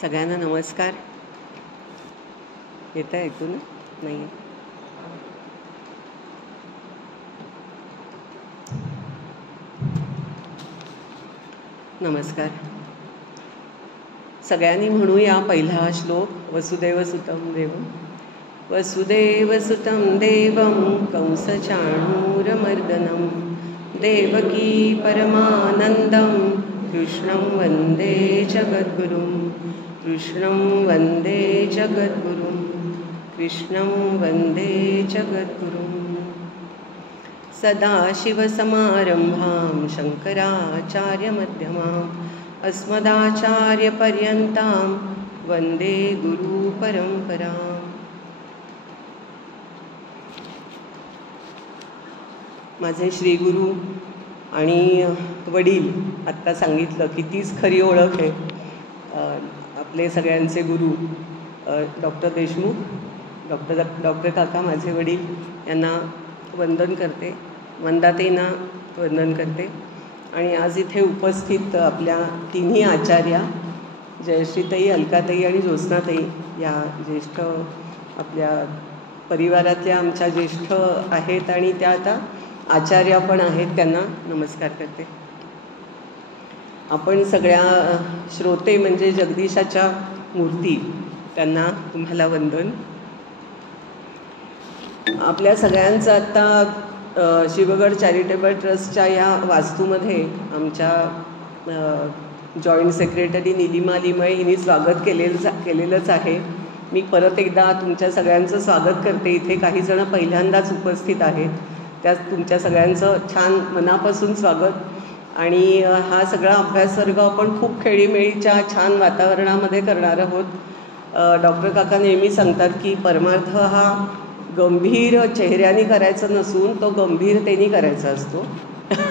सगळ्यांना नमस्कार. येतं ऐकून नाही? नमस्कार. सगळ्यांनी म्हणूया पहिला श्लोक. वसुदेव सुतं देवं वसुदेव सुतं देवं कंसचाणूरमर्दनं देवकी परमानन्दं कृष्णं वन्दे जगद्गुरुं कृष्णं वन्दे जगद्गुरुं कृष्णं वन्दे जगद्गुरुं. सदाशिवसमारम्भां शङ्कराचार्यमध्यमाम् अस्मदाचार्यपर्यन्तां वन्दे गुरुपरम्पराम्. माझे श्रीगुरू आणि वडील, आत्ता सांगितलं की तीच खरी ओळख आहे. आपले सगळ्यांचे गुरु डॉक्टर देशमुख, डॉक्टर काका माझे वडील यांना वंदन करते, वंदाताईंना वंदन करते. आणि आज इथे उपस्थित आपल्या तिन्ही आचार्या जयश्रीताई, अलकाताई आणि ज्योत्स्नाताई या ज्येष्ठ आपल्या परिवारातल्या आमच्या ज्येष्ठ आहेत आणि त्या आता आचार्या पण आहेत, त्यांना नमस्कार करते. आपण सगळ्या श्रोते म्हणजे जगदीशाच्या मूर्ती, त्यांना तुम्हाला वंदन. आपल्या सगळ्यांचं आत्ता शिवगड चॅरिटेबल ट्रस्टच्या या वास्तूमध्ये आमच्या जॉईंट सेक्रेटरी निलिमा लिमये हिने स्वागत केलेलंच आहे. मी परत एकदा तुमच्या सगळ्यांचं स्वागत करते. इथे काही जण पहिल्यांदाच उपस्थित आहेत, त्यात तुमच्या सगळ्यांचं छान मनापासून स्वागत. आणि हा सगळा अभ्यासवर्ग आपण खूप खेळीमेळीच्या छान वातावरणामध्ये करणार आहोत. डॉक्टर काका नेहमी सांगतात की परमार्थ हा गंभीर चेहऱ्याने करायचा नसून तो गंभीरतेने करायचा असतो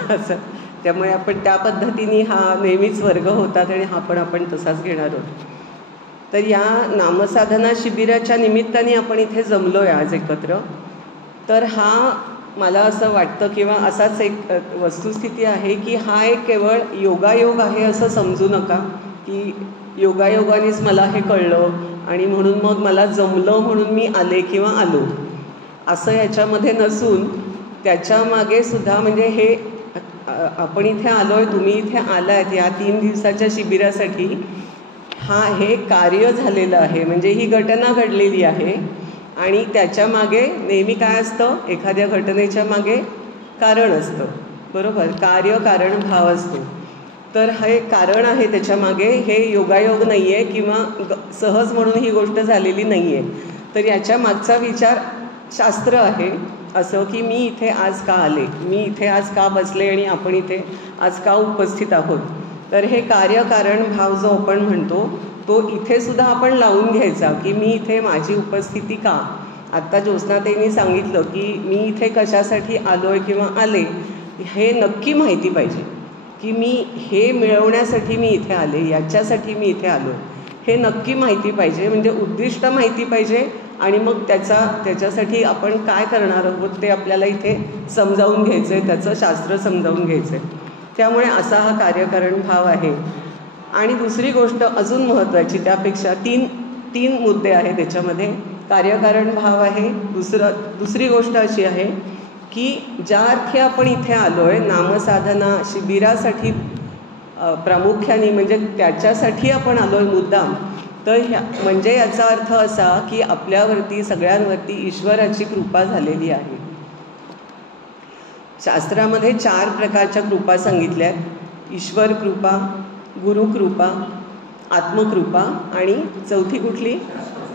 असं. त्यामुळे आपण त्या पद्धतीने हा नेहमीच वर्ग होतात आणि हा पण आपण तसाच घेणार आहोत. तर या नामसाधना शिबिराच्या निमित्ताने आपण इथे जमलो आहे आज एकत्र. तर हा मला असं वाटतं किंवा असाच एक वस्तुस्थिती आहे की हा एक केवळ योगायोग आहे असं समजू नका की योगायोगानेच मला हे कळलं आणि म्हणून मग मला जमलं म्हणून मी आले किंवा आलो असं याच्यामध्ये नसून त्याच्यामागे सुद्धा म्हणजे हे आपण इथे आलो आहे, तुम्ही इथे आलात या 3 दिवसाच्या शिबिरासाठी, हे कार्य झालेलं आहे. म्हणजे ही घटना घडलेली आहे आणि त्याच्यामागे नेहमी काय असतं, एखाद्या घटनेच्या मागे कारण असतं, बरोबर? कार्य कारण भाव असतो. तर हे कारण आहे त्याच्यामागे, हे योगायोग नाही आहे किंवा सहज म्हणून ही गोष्ट झालेली नाही आहे. तर याच्या मागचा विचार शास्त्र आहे असं की मी इथे आज का आले, मी इथे आज का बसले आणि आपण इथे आज का उपस्थित आहोत. तर हे कार्य कारण भाव जो आपण म्हणतो तो इथे सुद्धा आपण लावून घ्यायचा की मी इथे माझी उपस्थिती का. आत्ता ज्योत्स्नाताईंनी सांगितलं की मी इथे कशासाठी आलो आहे किंवा आले हे नक्की माहिती पाहिजे की मी हे मिळवण्यासाठी मी इथे आले, याच्यासाठी मी इथे आलो हे नक्की माहिती पाहिजे. म्हणजे उद्दिष्ट माहिती पाहिजे आणि मग त्याच्यासाठी आपण काय करणार आहोत ते आपल्याला इथे समजावून घ्यायचं आहे, त्याचं शास्त्र समजावून घ्यायचं आहे. त्यामुळे असा हा कार्यकारण भाव आहे. आणि दुसरी गोष्ट अजून महत्त्वाची, त्यापेक्षा तीन मुद्दे आहेत त्याच्यामध्ये. कार्यकारण भाव आहे. दुसरी गोष्ट अशी आहे की ज्या अर्थी आपण इथे आलो आहे नामसाधना शिबिरासाठी प्रामुख्याने, म्हणजे त्याच्यासाठी आपण आलो आहे मुद्दाम, तर म्हणजे याचा अर्थ असा की आपल्यावरती सगळ्यांवरती ईश्वराची कृपा झालेली आहे. शास्त्रामध्ये 4 प्रकारच्या कृपा सांगितल्या आहेत. ईश्वर कृपा, गुरुकृपा, आत्मकृपा आणि चौथी कुठली?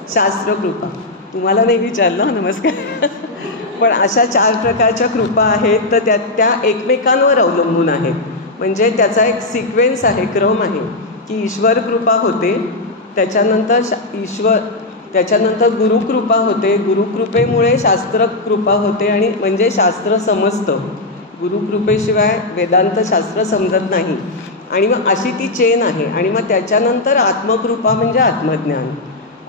शास्त्रकृपा. तुम्हाला नाही विचारलं, नमस्कार. पण अशा 4 प्रकारच्या कृपा आहेत, तर त्या एकमेकांवर अवलंबून आहेत. म्हणजे त्याचा एक सिक्वेन्स आहे, क्रम आहे की ईश्वर कृपा होते, त्याच्यानंतर गुरुकृपा होते, गुरुकृपेमुळे शास्त्रकृपा होते आणि म्हणजे शास्त्र समजतं. गुरुकृपेशिवाय वेदांत शास्त्र समजत नाही. आणि मग अशी ती चेन आहे. आणि मग त्याच्यानंतर आत्मकृपा म्हणजे आत्मज्ञान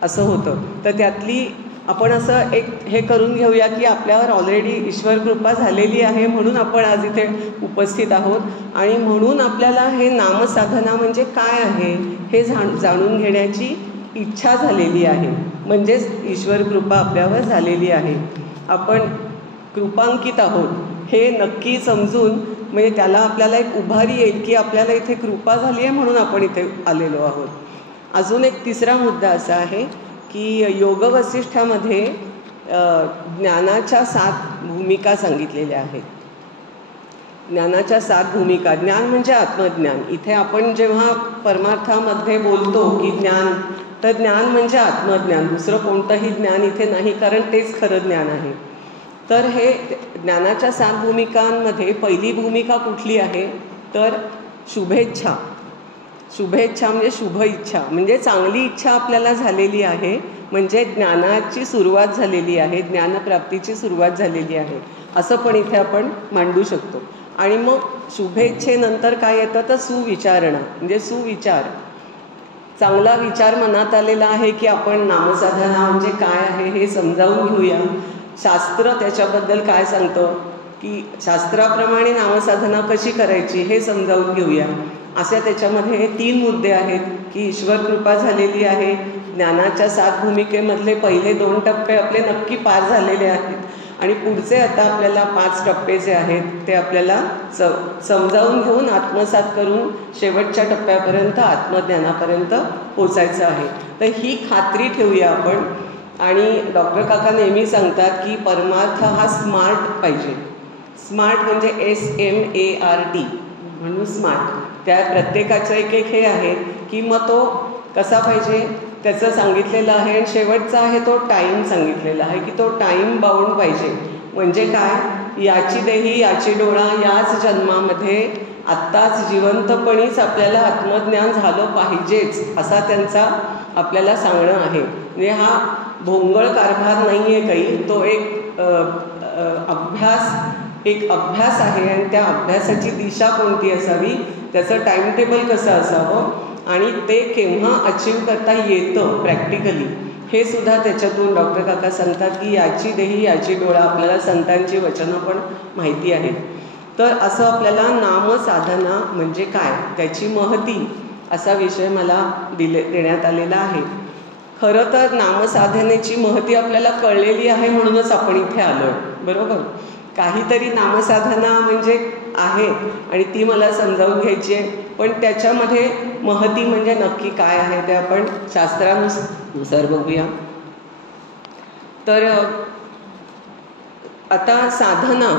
असं होतं. तर त्यातली आपण असं एक हे करून घेऊया की आपल्यावर ऑलरेडी ईश्वर कृपा झालेली आहे म्हणून आपण आज इथे उपस्थित आहोत आणि म्हणून आपल्याला हे नामसाधना म्हणजे काय आहे हे जाणून घेण्याची इच्छा झालेली आहे. म्हणजेच ईश्वर कृपा आपल्यावर झालेली आहे, आपण कृपांकित आहोत हे नक्की समजून म्हणजे त्याला आपल्याला एक उभारी येईल की आपल्याला इथे कृपा झाली आहे म्हणून आपण इथे आलेलो आहोत. अजून एक तिसरा मुद्दा असा आहे की योग वसिष्ठामध्ये ज्ञानाच्या 7 भूमिका सांगितलेल्या आहेत. ज्ञानाच्या 7 भूमिका. ज्ञान म्हणजे आत्मज्ञान. इथे आपण जेव्हा परमार्थामध्ये बोलतो की ज्ञान, तर ज्ञान म्हणजे आत्मज्ञान, दुसरं कोणतंही ज्ञान इथे नाही, कारण तेच खरं ज्ञान आहे. तर हे ज्ञानाच्या 7 भूमिकांमध्ये पहिली भूमिका कुठली आहे तर शुभेच्छा. शुभेच्छा म्हणजे शुभ इच्छा, म्हणजे चांगली इच्छा आपल्याला झालेली आहे, म्हणजे ज्ञानाची सुरुवात झालेली आहे, ज्ञानप्राप्तीची सुरुवात झालेली आहे असं पण इथे आपण मांडू शकतो. आणि मग शुभेच्छेनंतर काय येतं तर सुविचारणा, म्हणजे सुविचार, चांगला विचार मनात आलेला आहे की आपण नामसाधना म्हणजे काय आहे हे समजावून घेऊया. शास्त्र त्याच्याबद्दल काय सांगतं की शास्त्राप्रमाणे नामसाधना कशी करायची हे समजावून घेऊया. अशा त्याच्यामध्ये 3 मुद्दे आहेत की ईश्वर कृपा झालेली आहे, ज्ञानाच्या 7 भूमिकेमधले पहिले 2 टप्पे आपले नक्की पार झालेले आहेत आणि पुढचे आता आपल्याला 5 टप्पे जे आहेत ते आपल्याला समजावून घेऊन आत्मसात करून शेवटच्या टप्प्यापर्यंत आत्मज्ञानापर्यंत पोचायचं आहे. तर ही खात्री ठेवूया आपण. आणि डॉक्टर काका नेहमी सांगतात की परमार्थ हा स्मार्ट पाहिजे. स्मार्ट म्हणजे SMART म्हणून स्मार्ट. त्या प्रत्येकाचं एक हे आहे की मग तो कसा पाहिजे त्याचं सांगितलेलं आहे. आणि शेवटचा आहे तो टाईम सांगितलेला आहे की तो टाईम बाउंड पाहिजे. म्हणजे काय, याची देही याची डोळा, याच जन्मामध्ये आत्ताच जिवंतपणीच आपल्याला आत्मज्ञान झालं पाहिजेच असा त्यांचा आपल्याला सांगणं आहे. म्हणजे हा भोंगळ कारभार नाही आहे काही, तो एक अभ्यास आहे आणि त्या अभ्यासाची दिशा कोणती असावी, त्याचं टाईम टेबल कसं असावं आणि ते केव्हा अचीव करता येतं प्रॅक्टिकली हे सुद्धा त्याच्यातून डॉक्टर काका सांगतात की याची देही याची डोळा. आपल्याला संतांची वचनं पण माहिती आहेत. तर असं आपल्याला नामसाधना म्हणजे काय त्याची महती असा विषय मला देण्यात आलेला आहे. खरं तर नामसाधनेची महती आपल्याला कळलेली आहे म्हणूनच आपण इथे आलो आहे, बरोबर. काहीतरी नामसाधना म्हणजे आहे आणि ती मला समजावून घ्यायची आहे, पण त्याच्यामध्ये महती म्हणजे नक्की काय आहे ते आपण शास्त्रानुसार बघूया. तर आता साधना,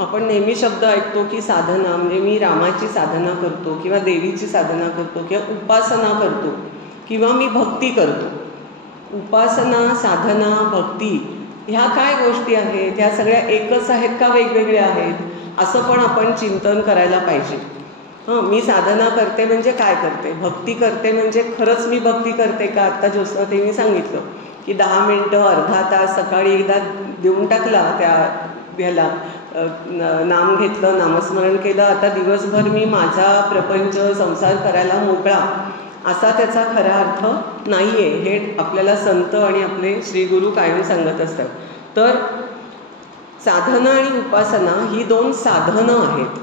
आपण नेहमी शब्द ऐकतो की साधना म्हणजे मी रामाची साधना करतो किंवा देवीची साधना करतो किंवा उपासना करतो किंवा मी भक्ती करतो. उपासना, साधना, भक्ती ह्या काय गोष्टी आहेत, ह्या सगळ्या एकच आहेत का वेगवेगळ्या आहेत असं पण आपण चिंतन करायला पाहिजे. मी साधना करते म्हणजे काय करते, भक्ती करते म्हणजे खरंच मी भक्ती करते का. आत्ता ज्योत्स्नाताईंनी सांगितलं की 10 मिनटं अर्धा तास सकाळी एकदा देऊन टाकला त्या ह्याला, नाम घेतलं, नामस्मरण केलं, आता दिवसभर मी माझा प्रपंच संसार करायला मोकळा असा त्याचा खरा अर्थ नाही आहे. हे आपल्याला संत आणि आपले श्रीगुरू कायम सांगत असतात. तर साधना आणि उपासना ही 2 साधनं आहेत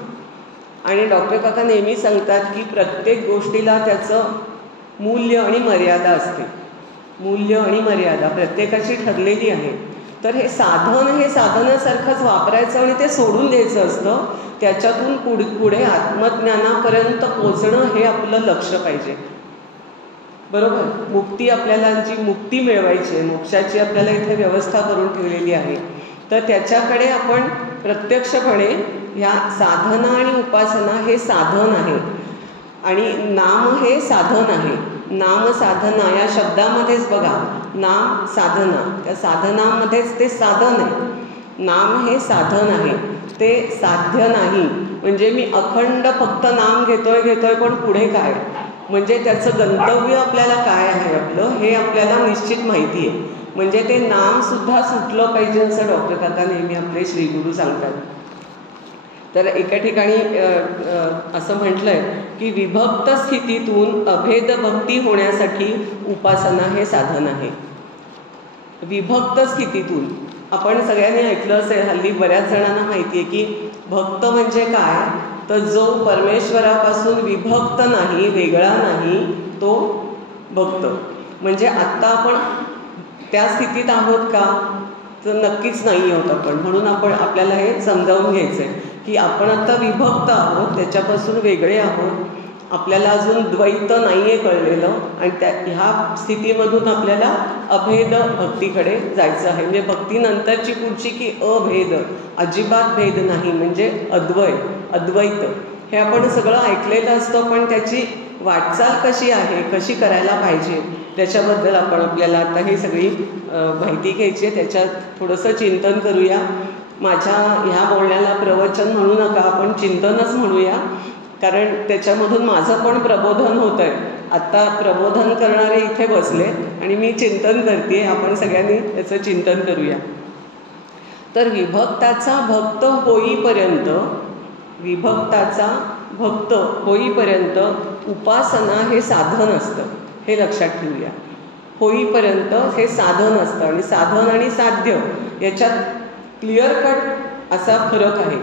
आणि डॉक्टर काका नेहमी सांगतात की प्रत्येक गोष्टीला त्याचं मूल्य आणि मर्यादा असते. मूल्य आणि मर्यादा प्रत्येकाची ठरलेली आहे. तर हे साधन हे साधनासारखंच वापरायचं आणि ते सोडून द्यायचं असतं. त्याच्यातून पुढे आत्मज्ञानापर्यंत पोचणं हे आपलं लक्ष पाहिजे, बरोबर. मुक्ती, आपल्याला जी मुक्ती मिळवायची आहे, मोक्षाची आपल्याला इथे व्यवस्था करून ठेवलेली आहे. तर त्याच्याकडे आपण प्रत्यक्षपणे ह्या साधना आणि उपासना हे साधन आहे आणि नाम हे साधन आहे. नाम साधना या शब्दामध्येच बघा, नाम साधना, त्या साधनामध्येच ते साधन आहे. नाम हे साधन आहे, ते साध्य नाही. म्हणजे मी अखंड फक्त नाम घेतोय पण पुढे काय, म्हणजे त्याचं गंतव्य आपल्याला काय आहे आपलं हे आपल्याला निश्चित माहिती आहे. म्हणजे ते नामसुद्धा सुटलं पाहिजे असं डॉक्टर काका नेहमी आपले श्रीगुरू सांगतात. तर एका ठिकाणी असं म्हटलंय की विभक्त स्थितीतून अभेद भक्ती होण्यासाठी उपासना हे साधन आहे. विभक्त स्थितीतून, आपण सगळ्यांनी ऐकलं असेल, हल्ली बऱ्याच जणांना माहिती आहे की भक्त म्हणजे काय, तर जो परमेश्वरापासून विभक्त नाही, वेगळा नाही, तो भक्त. म्हणजे आत्ता आपण त्या स्थितीत आहोत का, तर नक्कीच नाही आहोत आपण. म्हणून आपल्याला हे समजावून घ्यायचं आहे की आपण आता विभक्त आहोत, त्याच्यापासून वेगळे आहोत, आपल्याला अजून द्वैत नाही आहे कळलेलं, आणि ह्या स्थितीमधून आपल्याला अभेद भक्तीकडे जायचं आहे. म्हणजे भक्तीनंतरची पुढची की अभेद, अजिबात भेद नाही, म्हणजे अद्वैत. हे आपण सगळं ऐकलेलं असतं, पण त्याची वाटचाल कशी आहे, कशी करायला पाहिजे, त्याच्याबद्दल आपल्याला आता ही सगळी माहिती घ्यायची आहे. त्याच्यात थोडंसं चिंतन करूया. माझ्या ह्या बोलण्याला प्रवचन म्हणू नका, आपण चिंतनच म्हणूया, कारण त्याच्यामधून माझं पण प्रबोधन होतं आहे. आत्ता प्रबोधन करणारे इथे बसले आणि मी चिंतन करते, आपण सगळ्यांनी त्याचं चिंतन करूया. तर विभक्ताचा भक्त होईपर्यंत उपासना हे साधन असतं, हे लक्षात ठेवूया. होईपर्यंत हे साधन असतं, आणि साधन आणि साध्य याच्यात क्लिअर कट असा फरक आहे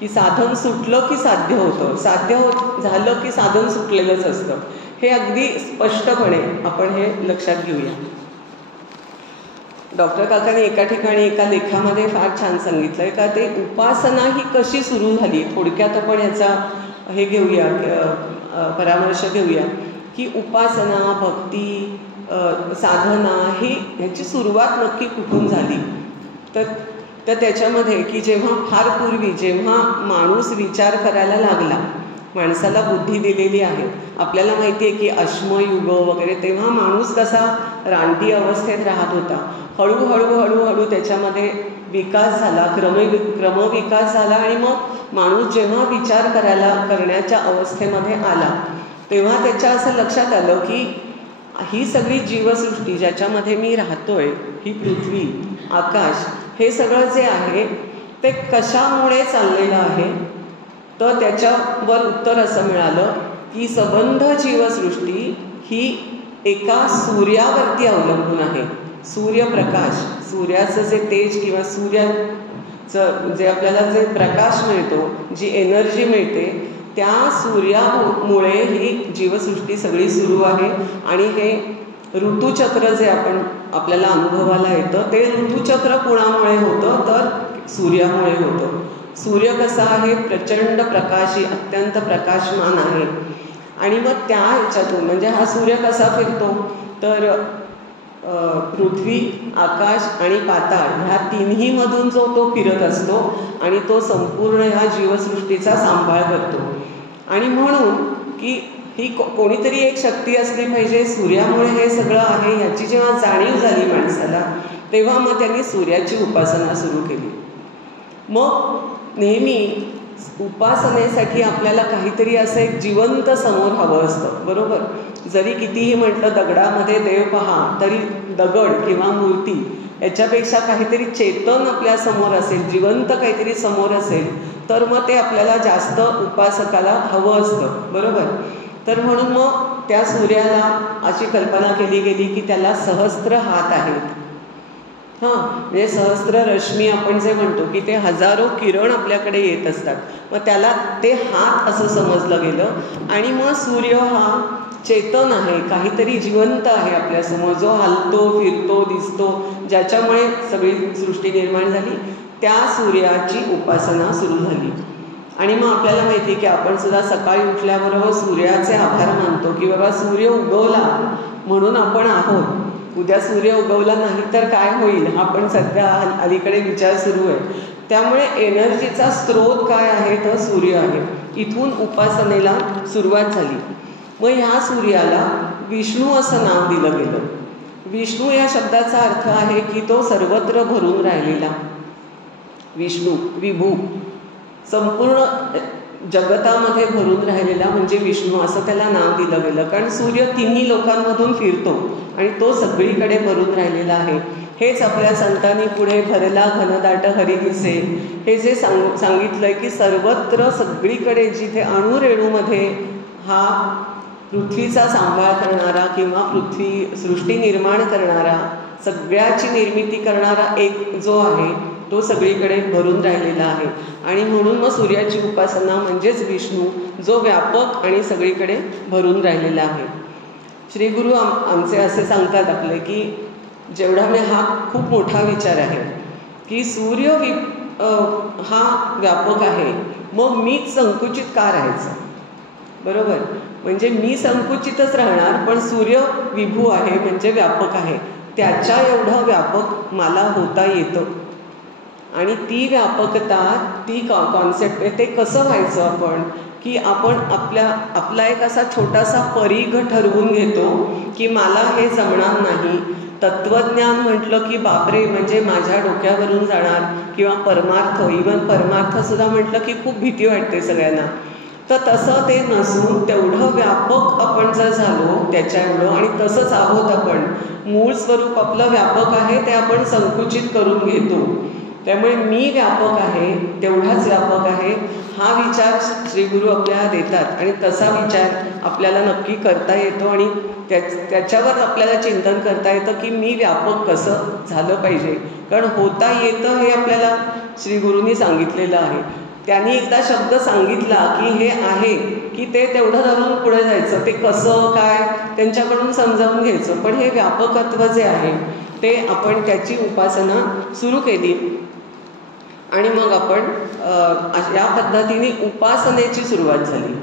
की साधन सुटलं की साध्य होतं, साध्य झालं की साधन सुटलेलंच असतं. हे अगदी स्पष्टपणे आपण हे लक्षात घेऊया. डॉक्टर काकांनी एका ठिकाणी एका लेखामध्ये फार छान सांगितलं आहे का, ते उपासना ही कशी सुरू झाली, थोडक्यात आपण याचा हे घेऊया, परामर्श घेऊया की उपासना, भक्ती, साधना ह्याची सुरुवात नक्की कुठून झाली. तर त्याच्यामध्ये की जेव्हा फार पूर्वी, जेव्हा माणूस विचार करायला लागला, माणसाला बुद्धी दिलेली आहे, आपल्याला माहिती आहे की अश्मयुग वगैरे, तेव्हा माणूस कसा रानटी अवस्थेत राहत होता. हळूहळू त्याच्यामध्ये विकास झाला, क्रमविकास झाला, आणि मग माणूस जेव्हा विचार करण्याच्या अवस्थेमध्ये आला, तेव्हा त्याच्या असं लक्षात आलं की ही सगळी जीवसृष्टी ज्याच्यामध्ये मी राहतोय, ही पृथ्वी, आकाश, हे सगळं जे आहे ते कशामुळे चाललेलं आहे. तर त्याच्यावर उत्तर असं मिळालं की सबंध जीवसृष्टी ही एका सूर्यावरती अवलंबून आहे. सूर्यप्रकाश, सूर्याचं जे तेज किंवा सूर्याचं जे आपल्याला जे प्रकाश मिळतो, जी एनर्जी मिळते, त्या सूर्यामुळे ही जीवसृष्टी सगळी सुरू आहे. आणि हे ऋतुचक्र जे आपल्याला अनुभवाला येतं, ते ऋतुचक्र कुणामुळे होतं, तर सूर्यामुळे होतं. सूर्य कसा आहे, प्रचंड प्रकाशी, अत्यंत प्रकाशमान आहे. आणि मग त्या ह्याच्यातून, म्हणजे हा सूर्य कसा फिरतो, तर पृथ्वी, आकाश आणि पाताळ ह्या तिन्ही मधून जो तो फिरत असतो, आणि तो संपूर्ण ह्या जीवसृष्टीचा सांभाळ करतो. आणि म्हणून की ही कोणीतरी एक शक्ती असली पाहिजे, सूर्यामुळे हे सगळं आहे ह्याची जेव्हा जाणीव झाली माणसाला, तेव्हा मग त्यांनी सूर्याची उपासना सुरू केली. मग नेहमी उपासनेसाठी आपल्याला काहीतरी असं एक जिवंत समोर हवं असतं, बरोबर. जरी कितीही म्हटलं दगडामध्ये देव पहा, तरी दगड किंवा मूर्ती याच्यापेक्षा काहीतरी चेतन आपल्या समोर असेल, जिवंत काहीतरी समोर असेल, तर मग ते आपल्याला जास्त उपासकाला हवं असतं, बरोबर. तर म्हणून मग त्या सूर्याला अशी कल्पना केली गेली की त्याला सहस्त्र हात आहेत. म्हणजे सहस्त्र रश्मी आपण जे म्हणतो की ते हजारो किरण आपल्याकडे येत असतात, मग त्याला ते हात असं समजलं गेलं. आणि मग सूर्य हा चेतन आहे, काहीतरी जिवंत आहे आपल्यासमोर, जो हलतो, फिरतो, दिसतो, ज्याच्यामुळे सगळी सृष्टी निर्माण झाली. त्या सूर्याची उपासना सुरू झाली. आणि मग आपल्याला माहिती आहे की आपण सुद्धा सकाळी उठल्याबरोबर सूर्याचे आभार मानतो की बाबा सूर्य उगवला म्हणून आपण आहोत, उद्या सूर्य उगवला नाही तर काय होईल, हा पण सध्या अलीकडे विचार सुरू आहे. त्यामुळे एनर्जीचा स्रोत काय आहे, तर सूर्य आहे. इथून उपासनेला सुरुवात झाली. मग ह्या सूर्याला विष्णू असं नाव दिलं गेलं. विष्णू या शब्दाचा अर्थ आहे की तो सर्वत्र भरून राहिलेला. विष्णू, विभू, संपूर्ण जगतामध्ये भरून राहिलेला म्हणजे विष्णू असं त्याला नाव दिलं गेलं. कारण सूर्य तिन्ही लोकांमधून फिरतो आणि तो सगळीकडे भरून राहिलेला आहे. हेच आपल्या संतांनी पुढे भरला घनदाट हरी दिसे हे जे सांगितलंय की सर्वत्र सगळीकडे जिथे अणुरेणूमध्ये हा पृथ्वीचा सांभाळ करणारा किंवा पृथ्वी सृष्टी निर्माण करणारा सगळ्याची निर्मिती करणारा एक जो आहे तो सगळीकडे भरून राहिलेला आहे. आणि म्हणून मग सूर्याची उपासना म्हणजेच विष्णू, जो व्यापक आणि सगळीकडे भरून राहिलेला आहे. श्री गुरु आमचे असे सांगतात आपले की जेवढा मी हा खूप मोठा विचार आहे की सूर्य हा व्यापक आहे, मग मीच संकुचित का राहायचं? बरोबर, म्हणजे मी संकुचितच राहणार, पण सूर्य विभू आहे म्हणजे व्यापक आहे, त्याच्या एवढं व्यापक मला होता येतं. आणि ती व्यापकता, ती कॉन्सेप्ट, ते कसं व्हायचं आपण की आपण आपला एक असा छोटासा परिघ ठरवून घेतो की मला हे जमणार नाही. तत्वज्ञान म्हटलं की बापरे, म्हणजे माझ्या डोक्यावरून जाणार, किंवा परमार्थ, इवन परमार्थसुद्धा म्हटलं की खूप भीती वाटते सगळ्यांना. तर तसं ते नसून तेवढं व्यापक आपण जर झालो त्याच्या एवढं, आणि तसंच आहोत आपण, मूळ स्वरूप आपलं व्यापक आहे, ते आपण संकुचित करून घेतो. त्यामुळे मी व्यापक आहे, तेवढाच व्यापक आहे, हा विचार श्री गुरु आपल्याला देतात. आणि तसा विचार आपल्याला नक्की करता येतो आणि त्याच्यावर आपल्याला चिंतन करता येतं की मी व्यापक कसं झालं पाहिजे. कारण होता येतं हे आपल्याला श्री गुरूंनी सांगितलेलं आहे. त्यांनी एकदा शब्द सांगितला की हे आहे, की ते तेवढं धरून पुढे जायचं, ते कसं काय त्यांच्याकडून समजावून घ्यायचं. पण हे व्यापकत्व जे आहे ते आपण त्याची उपासना सुरू केली आणि मग आपण या पद्धतीने उपासनेची सुरुवात झाली.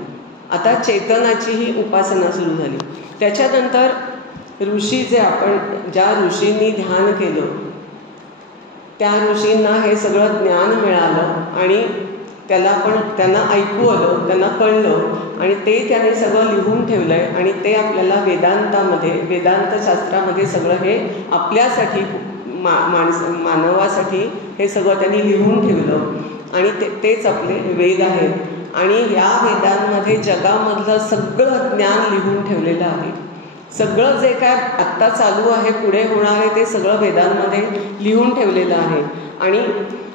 आता चेतनाची ही उपासना सुरू झाली. त्याच्यानंतर ऋषी जे आपण ज्या ऋषींनी ध्यान केलं त्या ऋषींना हे सगळं ज्ञान मिळालं आणि त्यांना ऐकू आलं, त्यांना कळलं, आणि ते त्याने सगळं लिहून ठेवलं आहे. आणि ते आपल्याला वेदांतशास्त्रामध्ये सगळं हे आपल्यासाठी मानवासाठी हे सगळं त्यांनी लिहून ठेवलं आणि तेच आपले वेद आहेत. आणि या वेदांमध्ये जगामधलं सगळं ज्ञान लिहून ठेवलेलं आहे. सगळं जे काय आत्ता चालू आहे, पुढे होणार आहे, ते सगळं वेदांमध्ये लिहून ठेवलेलं आहे. आणि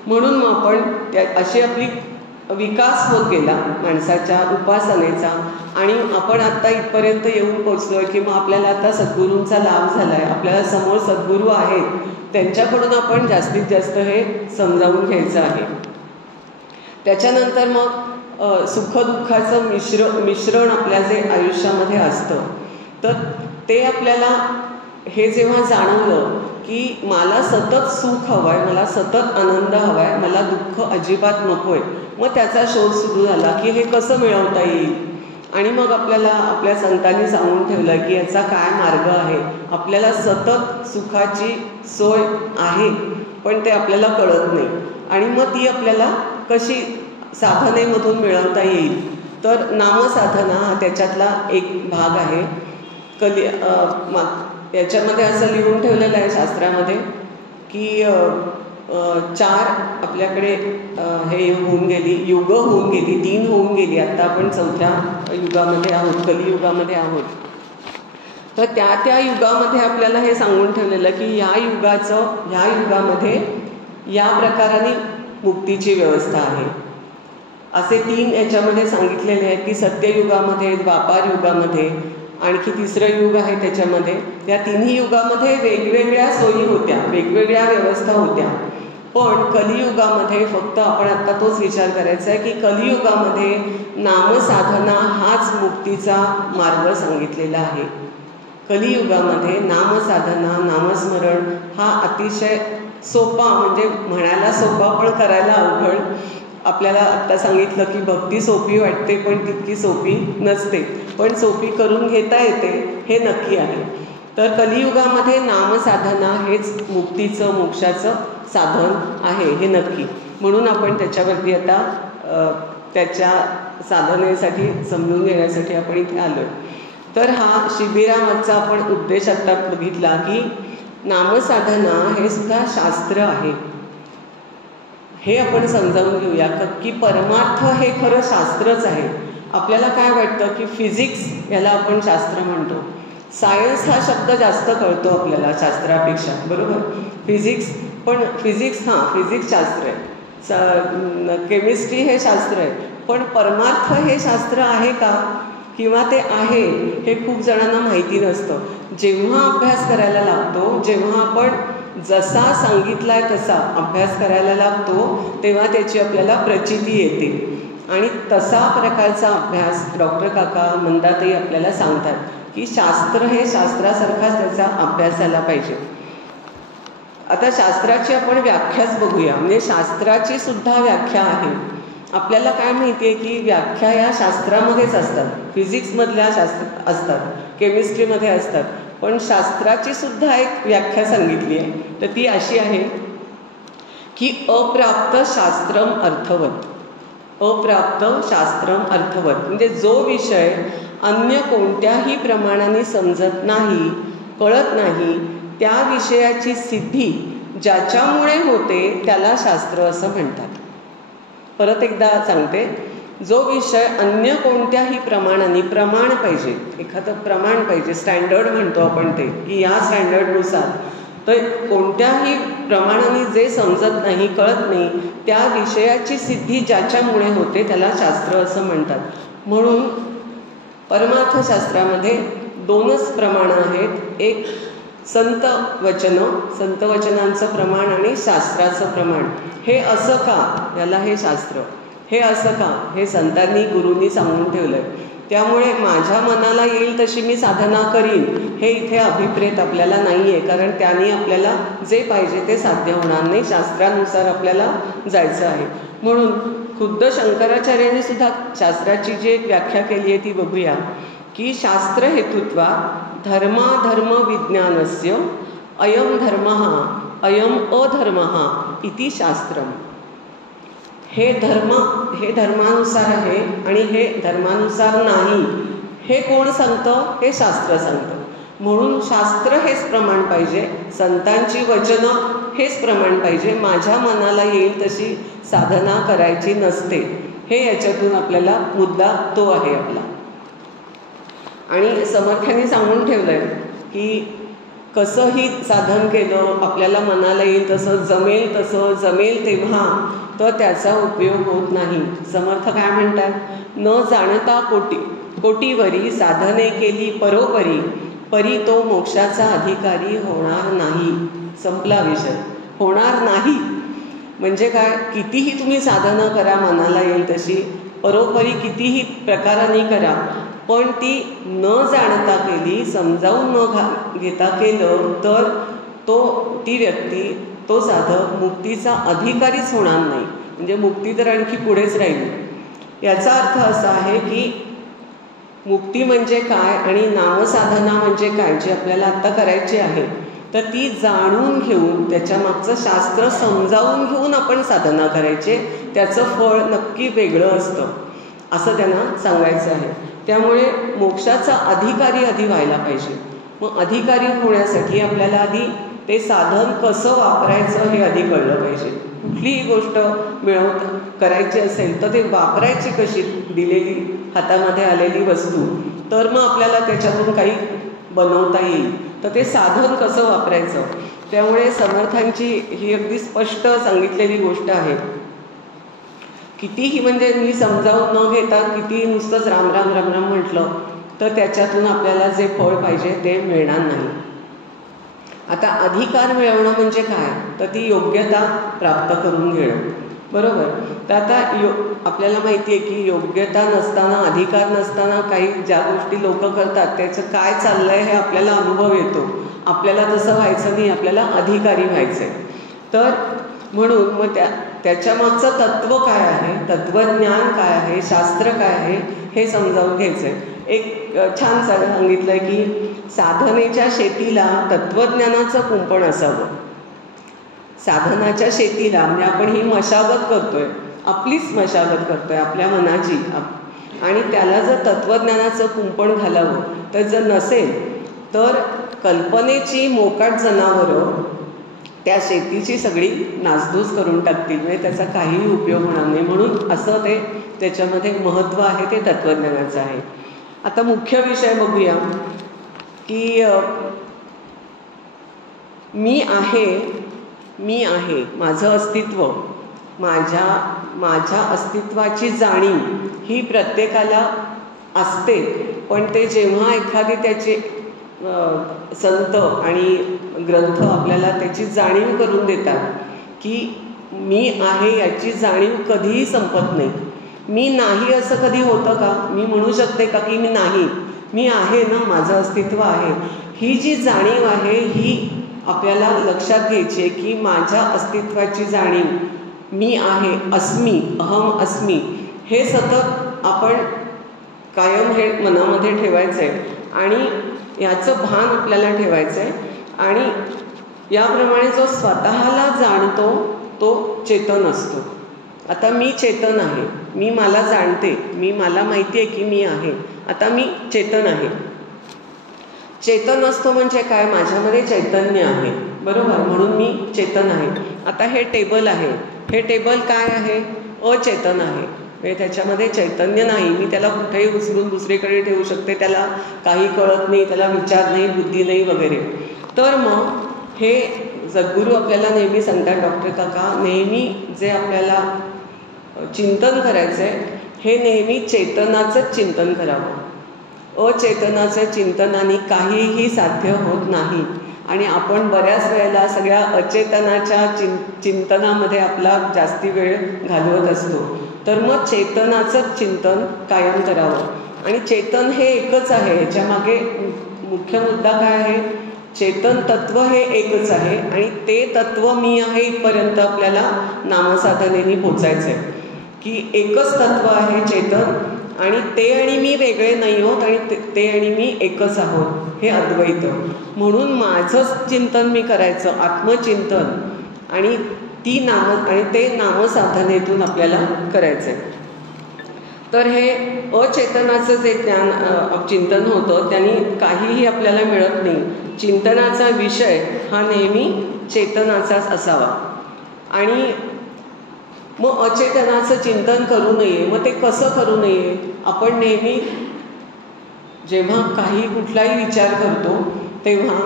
म्हणून मग आपण अशी आपली विकास होत गेला माणसाच्या उपासनेचा. आणि आपण आत्ता इथपर्यंत येऊन पोचलो आहे की मग आपल्याला आता सद्गुरूंचा लाभ झाला आहे. आपल्याला समोर सद्गुरू आहेत, त्यांच्याकडून आपण जास्तीत जास्त हे समजावून घ्यायचं आहे. त्याच्यानंतर मग सुखदुःखाचं मिश्रण आपल्या जे आयुष्यामध्ये असतं, तर ते आपल्याला हे जेव्हा जाणवलं की मला सतत सुख हवं आहे, मला सतत आनंद हवा आहे, मला दुःख अजिबात नको आहे, मग त्याचा शोध सुरू झाला की हे कसं मिळवता येईल. आणि मग आपल्याला आपल्या संतांनी सांगून ठेवलं की याचा काय मार्ग आहे. आपल्याला सतत सुखाची सोय आहे, पण ते आपल्याला कळत नाही. आणि मग ती आपल्याला कशी साधनेमधून मिळवता येईल. तर नामसाधना हा त्याच्यातला एक भाग आहे. याच्यामध्ये असं लिहून ठेवलेलं आहे शास्त्रामध्ये की 4 आपल्याकडे हे होऊन गेली, युग होऊन गेली, 3 होऊन गेली, आता आपण 4थ्या युगामध्ये आहोत, कलियुगामध्ये आहोत. तर त्या युगामध्ये आपल्याला हे सांगून ठेवलेलं की ह्या युगामध्ये या प्रकाराने मुक्तीची व्यवस्था आहे. असे 3 याच्यामध्ये सांगितलेले आहेत की सत्ययुगामध्ये, द्वापार युगामध्ये, आणखी 3रं युग आहे त्याच्यामध्ये. या 3ही युगामध्ये वेगवेगळ्या सोयी होत्या, वेगवेगळ्या व्यवस्था होत्या. पण कलियुगामध्ये फक्त आपण आत्ता तोच विचार करायचा आहे की कलियुगामध्ये नामसाधना हाच मुक्तीचा मार्ग सांगितलेला आहे. कलियुगामध्ये नामसाधना, नामस्मरण हा अतिशय सोपा, म्हणजे म्हणायला सोपा पण करायला अवघड. आपल्याला आत्ता सांगितलं की भक्ती सोपी वाटते पण तितकी सोपी नसते, पण सोपी करून घेता येते हे नक्की आहे. तर कलियुगामध्ये नामसाधना हेच मुक्तीचं, मोक्षाचं साधन आहे हे नक्की. म्हणून आपण त्याच्यावरती आता त्याच्या साधनेसाठी समजून घेण्यासाठी आपण इथे आलो. तर हा शिबिरामागचा आपण उद्देश आता बघितला की नामसाधना हे सुद्धा शास्त्र आहे, हे आपण समजावून घेऊया की परमार्थ हे खरं शास्त्रच आहे. आपल्याला काय वाटतं की फिजिक्स याला आपण शास्त्र म्हणतो. सायन्स हा शब्द जास्त कळतो आपल्याला शास्त्रापेक्षा, बरोबर. फिजिक्स फिजिक्स शास्त्र आहे, केमिस्ट्री हे शास्त्र आहे, पण परमार्थ हे शास्त्र आहे का? किंवा ते आहे हे खूप जणांना माहिती नसतं. जेव्हा अभ्यास करायला लागतो, जेव्हा आपण जसा सांगितला आहे तसा अभ्यास करायला लागतो, तेव्हा त्याची आपल्याला प्रचिती येते. आणि तसा प्रकारचा अभ्यास डॉक्टर काका मंदाताई आपल्याला सांगतात की शास्त्र हे शास्त्रासारखाच त्याचा अभ्यास झाला पाहिजे. आता शास्त्राची आपण व्याख्याच बघूया. म्हणजे शास्त्राची सुद्धा व्याख्या आहे. आपल्याला काय माहिती आहे की व्याख्या या शास्त्रामध्येच असतात, फिजिक्समधल्या शास्त्र असतात, केमिस्ट्रीमध्ये असतात, पण शास्त्राची सुद्धा एक व्याख्या सांगितली आहे. तर ती अशी आहे की अप्राप्त शास्त्रम अर्थवत. अप्राप्त शास्त्रम अर्थवत म्हणजे जो विषय अन्य कोणत्याही प्रमाणाने समजत नाही, कळत नाही, त्या विषयाची सिद्धी ज्याच्यामुळे होते त्याला शास्त्र असं म्हणतात. परत एकदा सांगते, जो विषय अन्य कोणत्याही प्रमाणाने, प्रमाण पाहिजे, एखादं प्रमाण पाहिजे, स्टँडर्ड म्हणतो आपण ते, की या स्टँडर्डनुसार, तर कोणत्याही प्रमाणाने जे समजत नाही, कळत नाही, त्या विषयाची सिद्धी ज्याच्यामुळे होते त्याला शास्त्र असं म्हणतात. म्हणून परमार्थशास्त्रामध्ये 2च प्रमाणं आहेत. एक संत वचनांचं प्रमाण आणि शास्त्राचं प्रमाण. हे असं का, याला हे शास्त्र. हे असं का, हे संतांनी गुरूंनी सांगून ठेवलं आहे. त्यामुळे माझ्या मनाला येईल तशी मी साधना करीन हे इथे अभिप्रेत आपल्याला नाही आहे, कारण त्याने आपल्याला जे पाहिजे ते साध्य होणार नाही. शास्त्रानुसार आपल्याला जायचं आहे. म्हणून खुद्द शंकराचार्यांनी सुद्धा शास्त्राची जी एक व्याख्या केली आहे ती बघूया की शास्त्र हेतुत्वा धर्माधर्म विज्ञानस्य अयम धर्मः अयम अधर्मः इति शास्त्रम. हे धर्मानुसार आहे आणि हे धर्मानुसार नाही, हे कोण सांगतं? हे शास्त्र सांगतं. म्हणून शास्त्र हेच प्रमाण पाहिजे, संतांची वचनं हेच प्रमाण पाहिजे. माझ्या मनाला येईल तशी साधना करायची नसते. हे याच्यातून आपल्याला मुद्दा तो आहे आपला. आणि समर्थांनी सांगून ठेवलं आहे की कसंही साधन केलं, आपल्याला मनाला येईल तसं, जमेल तेव्हा, तर त्याचा उपयोग होत नाही. समर्थ काय म्हणतात? न जाणता कोटीवरी साधने केली परोपरी, परी तो मोक्षाचा अधिकारी होणार नाही. संपला विषय. होणार नाही म्हणजे काय? कितीही तुम्ही साधना करा, मनाला येईल तशी, परोपरी कितीही प्रकाराने करा, पण ती न जाणता केली, समजावून न घेता केलं, तर ती व्यक्ती, तो साधक मुक्तीचा अधिकारीच होणार नाही. म्हणजे मुक्ती तर आणखी पुढेच राहील. याचा अर्थ असा आहे की मुक्ती म्हणजे काय आणि नामसाधना म्हणजे काय, जी आपल्याला आत्ता करायची आहे, तर ती जाणून घेऊन, त्याच्या मागचं शास्त्र समजावून घेऊन आपण साधना करायचे. त्याचं फळ नक्की वेगळं असतं असं त्यांना सांगायचं आहे. त्यामुळे मोक्षाचा अधिकारी आधी व्हायला पाहिजे. मग अधिकारी होण्यासाठी आपल्याला आधी ते साधन कसं वापरायचं हे आधी कळलं पाहिजे. कुठलीही गोष्ट करायची असेल तर ते वापरायची कशी, दिलेली हातामध्ये आलेली वस्तू, तर मग आपल्याला त्याच्यातून काही बनवता येईल. तर ते साधन कसं वापरायचं, त्यामुळे समर्थांची ही अगदी स्पष्ट सांगितलेली गोष्ट आहे. कितीही म्हणजे मी समजावून न घेता कितीही नुसतंच राम राम राम राम म्हटलं तर त्याच्यातून आपल्याला जे फळ पाहिजे ते मिळणार नाही. आता अधिकार मिळवणं म्हणजे काय, तर ती योग्यता प्राप्त करून घेणं, बरोबर. तर आता आपल्याला माहिती आहे की योग्यता नसताना, अधिकार नसताना काही ज्या गोष्टी लोक करतात त्याचं काय चाललंय हे आपल्याला अनुभव येतो. आपल्याला तसं व्हायचं नाही, आपल्याला अधिकारी व्हायचं आहे. तर म्हणून मग त्याच्या मागचं तत्व काय आहे, तत्वज्ञान काय आहे, शास्त्र काय आहे हे समजावून घ्यायचं आहे. एक छान सांगितलं आहे की साधनेच्या शेतीला तत्वज्ञानाचं कुंपण असावं. साधनाच्या शेतीला म्हणजे आपण ही मशागत करतोय, आपलीच मशागत करतोय आपल्या मनाची, आणि त्याला जर तत्वज्ञानाचं कुंपण घालावं, तर जर नसेल तर कल्पनेची मोकाट जनावरं त्या शेतीची सगळी नासधूस करून टाकतील. म्हणजे त्याचा काहीही उपयोग होणार नाही. म्हणून असं ते त्याच्यामध्ये महत्त्व आहे ते तत्वज्ञानाचं आहे. आता मुख्य विषय बघूया की मी आहे, माझं अस्तित्व, माझ्या अस्तित्वाची जाणीव ही प्रत्येकाला असते, पण ते जेव्हा एखादी त्याचे संत आणि ग्रंथ आपल्याला त्याची जाणीव करून देतात की मी आहे याची जाणीव कधीही संपत नाही. मी नाही असं कधी होतं का? मी म्हणू शकते का की मी नाही? मी आहे ना, माझं अस्तित्व आहे. ही जी जाणीव आहे ही आपल्याला लक्षात घ्यायची आहे की माझ्या अस्तित्वाची जाणीव मी आहे, अस्मी, अहम अस्मी, हे सतत आपण कायम हे मनामध्ये ठेवायचं आहे आणि याचं भान आपल्याला ठेवायचं आहे. आणि याप्रमाणे जो स्वतःला जाणतो तो चेतन असतो. आता मी चेतन आहे, मी मला जाणते, मला माहिती आहे की मी आहे, आता मी चेतन आहे. चेतन असतो म्हणजे काय? माझ्यामध्ये चैतन्य आहे, बरोबर, म्हणून मी चेतन आहे. आता हे टेबल आहे, हे टेबल काय आहे? अचेतन आहे, म्हणजे त्याच्यामध्ये चैतन्य नाही. मी त्याला कुठेही उचलून दुसरीकडे ठेवू शकते, त्याला काही कळत नाही, त्याला विचार नाही, बुद्धी नाही वगैरे. तर मग हे सद्गुरू आपल्याला नेहमी सांगतात, डॉक्टर काका, नेहमी जे आपल्याला चिंतन करायचं आहे हे नेहमी चेतनाचंच चिंतन करावं. अचेतनाच्या चिंतनाने काहीही साध्य होत नाही. आणि आपण बऱ्याच वेळेला सगळ्या अचेतनाच्या चिंतनामध्ये आपला जास्ती वेळ घालवत असतो. तर मग चेतनाचंच चिंतन कायम करावं. आणि चेतन हे एकच आहे, याच्यामागे मुख्य मुद्दा काय आहे? चेतन तत्व हे एकच आहे आणि ते तत्व मी आहे इथपर्यंत आपल्याला नामसाधनेने पोचायचं आहे की एकच तत्व आहे चेतन, आणि ते आणि मी वेगळे नाही होत, आणि ते आणि मी एकच आहोत, हे अद्वैत. म्हणून माझंच चिंतन मी करायचं, आत्मचिंतन, आणि ते नामसाधनेतून आपल्याला करायचं आहे. तर हे अचेतनाचं जे चिंतन होतं त्यांनी काहीही आपल्याला मिळत नाही. चिंतनाचा विषय हा नेहमी चेतनाचाच असावा. आणि मग अचेतनाचं चिंतन करू नये. मग ते कसं करू नये? आपण नेहमी जेव्हा कुठलाही विचार करतो तेव्हा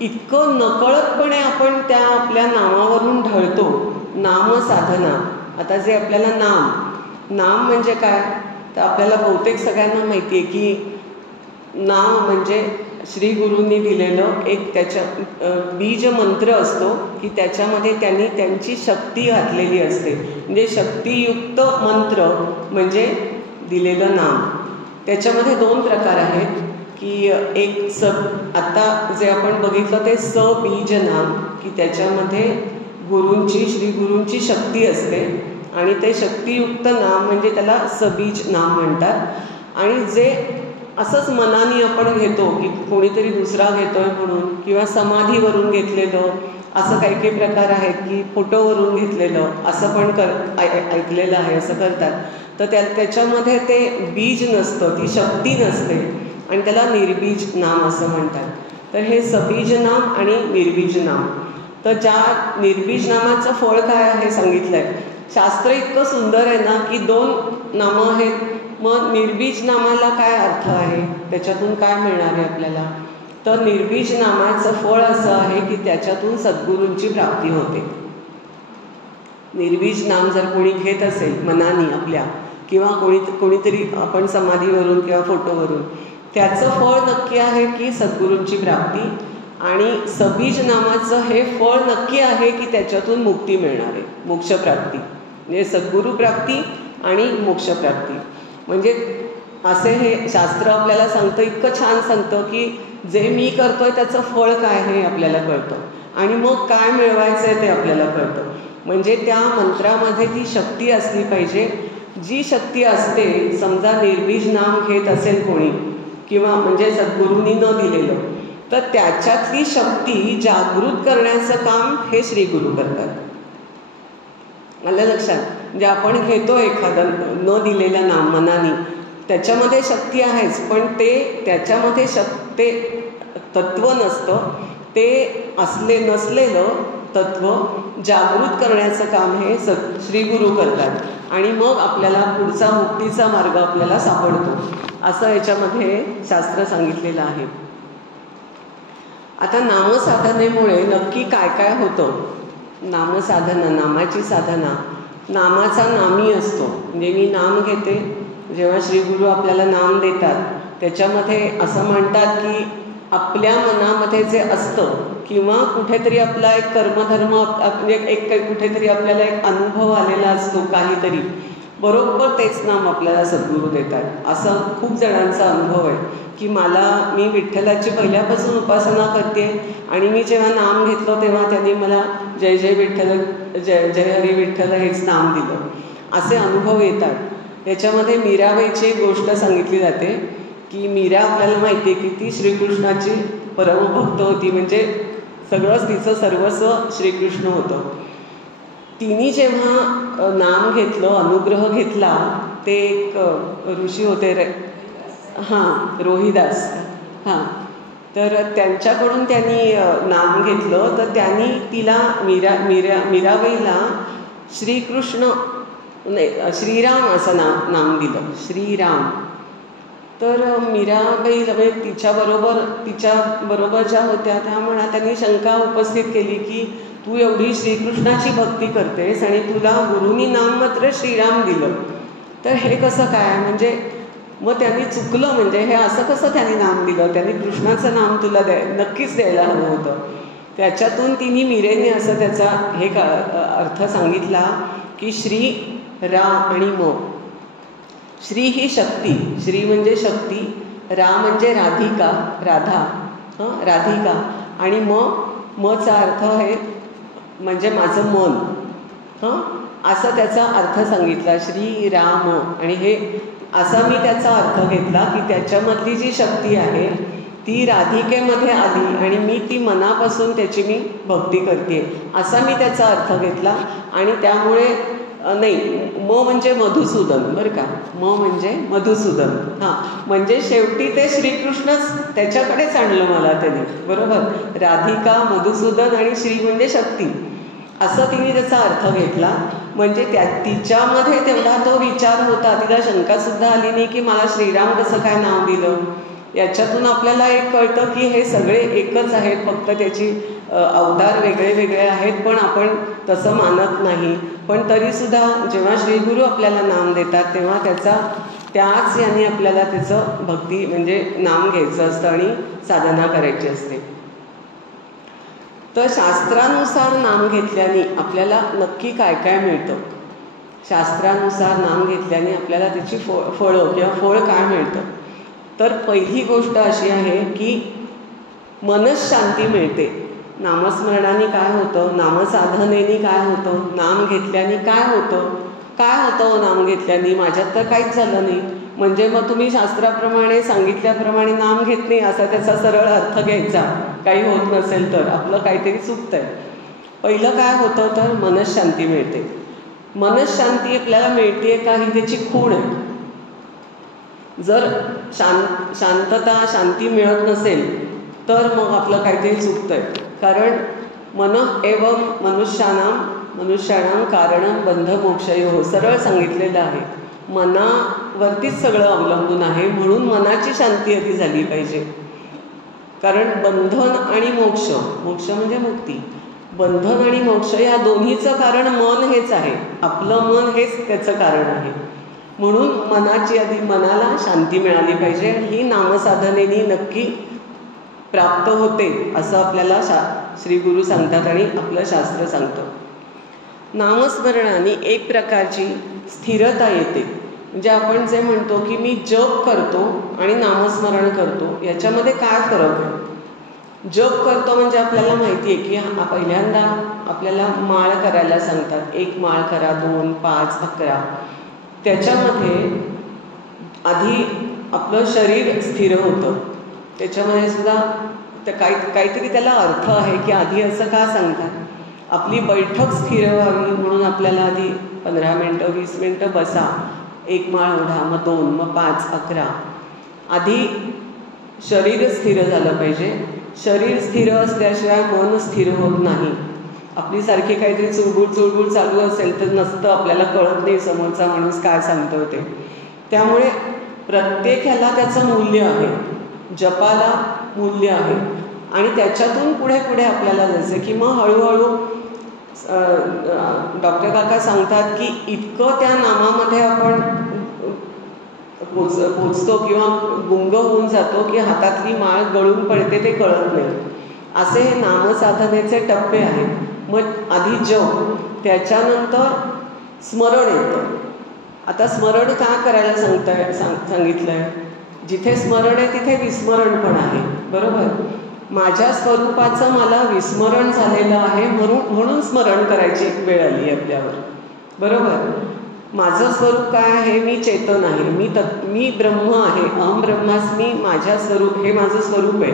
इतकं नकळतपणे आपण त्या आपल्या नामावरून ढळतो. नामसाधना. आता जे आपल्याला नाम म्हणजे काय? तर आपल्याला बहुतेक सगळ्यांना माहिती आहे की नाम म्हणजे श्री गुरूंनी दिलेलं एक त्याच्या बीज मंत्र असतो की त्याच्यामध्ये त्यांनी त्यांची शक्ती घातलेली असते. म्हणजे शक्तियुक्त मंत्र म्हणजे दिलेलं नाम. त्याच्यामध्ये 2 प्रकार आहेत की एक आता जे आपण बघितलं ते सबीज नाम, की त्याच्यामध्ये श्री गुरूंची शक्ती असते, आणि ते शक्तियुक्त नाम म्हणजे त्याला सबीज नाम म्हणतात. आणि जे असंच मनाने आपण घेतो की कोणीतरी दुसरा घेतोय म्हणून, किंवा समाधीवरून घेतलेलं, असं काही प्रकार आहेत की फोटोवरून घेतलेलं, असं पण ऐकलेलं आहे, असं करतात. तर त्याच्यामध्ये ते बीज नसतं, ती शक्ती नसते, आणि त्याला निर्बीज नाम असं म्हणतात. तर हे सबीज नाम आणि निर्बीज नाम. तर ज्या निर्बीज नामाचं फळ काय आहे सांगितलं आहे. शास्त्र इतकं सुंदर आहे ना की 2 नामं आहेत. मग निर्बीज नामाला काय अर्थ आहे? त्याच्यातून काय मिळणार आहे आपल्याला? तर निर्बीज नामाचं फळ असं आहे की त्याच्यातून सद्गुरूंची प्राप्ती होते. निर्बीज नाम जर कोणी घेत असेल मनाने आपल्या, किंवा कोणीतरी आपण समाधीवरून किंवा फोटोवरून, त्याचं फळ नक्की आहे की सद्गुरूंची प्राप्ती. आणि सबीज नामाचं हे फळ नक्की आहे की त्याच्यातून मुक्ती मिळणार आहे, मोक्षप्राप्ती. म्हणजे सद्गुरू प्राप्ती आणि मोक्षप्राप्ती. म्हणजे असे हे शास्त्र आपल्याला सांगतं, इतकं छान सांगतं की जे मी करतोय त्याचं फळ काय हे आपल्याला कळतं, आणि मग काय मिळवायचं आहे ते आपल्याला कळतं. म्हणजे त्या मंत्रामध्ये ती शक्ती असली पाहिजे. जी शक्ती असते, समजा निर्बीज नाम घेत असेल कोणी, किंवा म्हणजे सद्गुरूंनी न दिलेलं, तर त्याच्यातली शक्ती जागृत करण्याचं काम हे श्री गुरु करतात. मला लक्षात, म्हणजे आपण घेतो एखादं न दिलेलं नाम मनाने, त्याच्यामध्ये शक्ती आहेच, पण त्याच्यामध्ये ते तत्व नसतं, ते नसलेलं तत्व जागृत करण्याचं काम हे श्री गुरु करतात. आणि मग आपल्याला पुढचा मुक्तीचा मार्ग आपल्याला सापडतो, असं याच्यामध्ये शास्त्र सांगितलेलं आहे. आता नामसाधनेमुळे नक्की काय काय होतं? नामसाधना, नामाची साधना, नामाचा नामी असतो. म्हणजे मी नाम घेते, जेव्हा श्रीगुरू आपल्याला नाम देतात त्याच्यामध्ये असं म्हणतात की आपल्या मनामध्ये जे असतं किंवा कुठेतरी आपला एक कर्मधर्म म्हणजे एक कुठेतरी आपल्याला एक अनुभव आलेला असतो काहीतरी, बरोबर तेच नाम आपल्याला सद्गुरू देतात. असं खूप जणांचा अनुभव आहे की मी विठ्ठलाची पहिल्यापासून उपासना करते आणि मी जेव्हा नाम घेतलं तेव्हा त्यांनी मला जय जय विठ्ठल, जय जय हरी विठ्ठल हेच नाम दिलं. असे अनुभव येतात. याच्यामध्ये मीराबाईची गोष्ट सांगितली जाते की मीरा आपल्याला माहिती आहे की ती श्रीकृष्णाची परमभक्त होती, म्हणजे सगळंच तिचं सर्वस्व श्रीकृष्ण होतं. तिने जेव्हा नाम घेतलं, अनुग्रह घेतला, ते एक ऋषी होते रोहिदास, तर त्यांच्याकडून त्यांनी नाम घेतलं. तर त्यांनी तिला मीराबाईला श्रीकृष्ण नाही श्रीराम असं नाम दिलं, श्रीराम. तर मीराबाईला तिच्याबरोबर ज्या होत्या त्या त्यांनी शंका उपस्थित केली की तू एवढी श्रीकृष्णाची भक्ती करतेस आणि तुला गुरुनी नाम मात्र श्रीराम दिलं, तर हे कसं काय? म्हणजे मग त्यांनी चुकलं, म्हणजे हे असं कसं त्यांनी नाम दिलं? त्यांनी कृष्णाचं नाम तुला नक्कीच द्यायला हवं होतं. त्याच्यातून मीरेने असं त्याचा अर्थ सांगितला की श्री, रा आणि म. श्री ही शक्ती, श्री म्हणजे शक्ती, रा म्हणजे राधिका, राधा, राधिका, आणि मचा अर्थ आहे म्हणजे माझं मन, असा त्याचा अर्थ सांगितला, श्री राम. आणि हे असा मी त्याचा अर्थ घेतला की त्याच्यामधली जी शक्ती आहे ती राधिकेमध्ये आली आणि मी ती मनापासून त्याची मी भक्ती करते, असा मी त्याचा अर्थ घेतला. आणि त्यामुळे म्हणजे मधुसूदन, बरं का, म्हणजे मधुसूदन, म्हणजे शेवटी ते श्रीकृष्णच त्याच्याकडेच आणलं मला त्यांनी, बरोबर. राधिका, मधुसूदन आणि श्री म्हणजे शक्ती, असं तिने त्याचा अर्थ घेतला. म्हणजे तिच्यामध्ये तेवढा तो विचार होता, तिला शंकासुद्धा आली नाही की मला श्रीराम कसं काय नाव दिलं. याच्यातून आपल्याला एक कळतं की हे सगळे एकच आहेत, फक्त त्याची अवतार वेगळे वेगळे आहेत, पण आपण तसं मानत नाही. पण तरीसुद्धा जेव्हा श्रीगुरू आपल्याला नाम देतात तेव्हा त्याच याने आपल्याला त्याचं भक्ती म्हणजे नाम घ्यायचं असतं आणि साधना करायची असते. तर शास्त्रानुसार नाम घेतल्याने आपल्याला नक्की काय काय मिळतं? शास्त्रानुसार नाम घेतल्याने आपल्याला त्याची फळं किंवा फळ काय मिळतं? तर पहिली गोष्ट अशी आहे की मनःशांती मिळते. नामस्मरणाने काय होतं, नामसाधनेने काय होतं, नाम घेतल्याने काय होतं नाम घेतल्याने? माझ्यात तर काहीच झालं नाही. म्हणजे मग तुम्ही शास्त्राप्रमाणे सांगितल्याप्रमाणे नाम घेत नाही असा त्याचा सरळ अर्थ घ्यायचा, काही होत नसेल तर आपलं काहीतरी चुकतंय. पहिलं काय होतं तर मनःशांती मिळते. मनःशांती आपल्याला मिळते का ही त्याची खूण आहे. जर शांती मिळत नसेल तर मग आपलं काहीतरी चुकतंय. कारण मन एवं मनुष्याणाम कारणं बंध मोक्षयो, सरळ सांगितलेलं आहे. मनावरतीच सगळं अवलंबून आहे, म्हणून मनाची शांती आधी झाली पाहिजे. कारण बंधन आणि मोक्ष म्हणजे मुक्ती, बंधन आणि मोक्ष या दोन्हीचं कारण मन हेच आहे. आपलं मन हेच त्याचं कारण आहे. म्हणून मनाला शांती मिळाली पाहिजे आणि ही नामसाधनेने नक्की प्राप्त होते असं आपल्याला श्री गुरु सांगतात आणि आपलं शास्त्र सांगतं. नामस्मरणाने एक प्रकारची स्थिरता येते. म्हणजे आपण जे म्हणतो की मी जप करतो आणि नामस्मरण करतो, याच्यामध्ये काय फरक आहे? जप करतो म्हणजे आपल्याला माहिती आहे की पहिल्यांदा आपल्याला माळ करायला सांगतात. 1 माळ करा, 2, 5, 11. त्याच्यामध्ये आधी आपलं शरीर स्थिर होतं. त्याच्यामध्ये सुद्धा काहीतरी त्याला अर्थ आहे की आधी असं का सांगतात? आपली बैठक स्थिर व्हावी म्हणून आपल्याला आधी 15 मिनटं 20 मिनटं बसा, 1 माळ ओढा, मग 2, मग 5, 11. आधी शरीर स्थिर झालं पाहिजे. शरीर स्थिर असल्याशिवाय मन स्थिर होत नाही. आपली सारखी काहीतरी चुळबुळ चालू असेल तर नसतं, आपल्याला कळत नाही समोरचा माणूस काय सांगतो ते. त्यामुळे प्रत्येक ह्याला त्याचं मूल्य आहे, जपाला मूल्य आहे. आणि त्याच्यातून पुढे आपल्याला जायचं की मग हळूहळू डॉक्टर काका सांगतात की इतकं त्या नामामध्ये आपण पोचतो किंवा गुंग होऊन जातो की हातातली माळ गळून पडते ते कळत नाही. असे हे नामसाधनेचे टप्पे आहेत. मग आधी जप, त्याच्यानंतर स्मरण येतं. आता स्मरण का करायला सांगितलं आहे? जिथे स्मरण आहे तिथे विस्मरण पण आहे, बरोबर. माझ्या स्वरूपाचं मला विस्मरण झालेलं आहे म्हणून स्मरण करायची वेळ आली आपल्यावर, बरोबर. माझं स्वरूप काय आहे? मी चेतन आहे, मी ब्रह्म आहे, अहम ब्रह्मास्मी. माझ्या स्वरूप हे माझं स्वरूप आहे.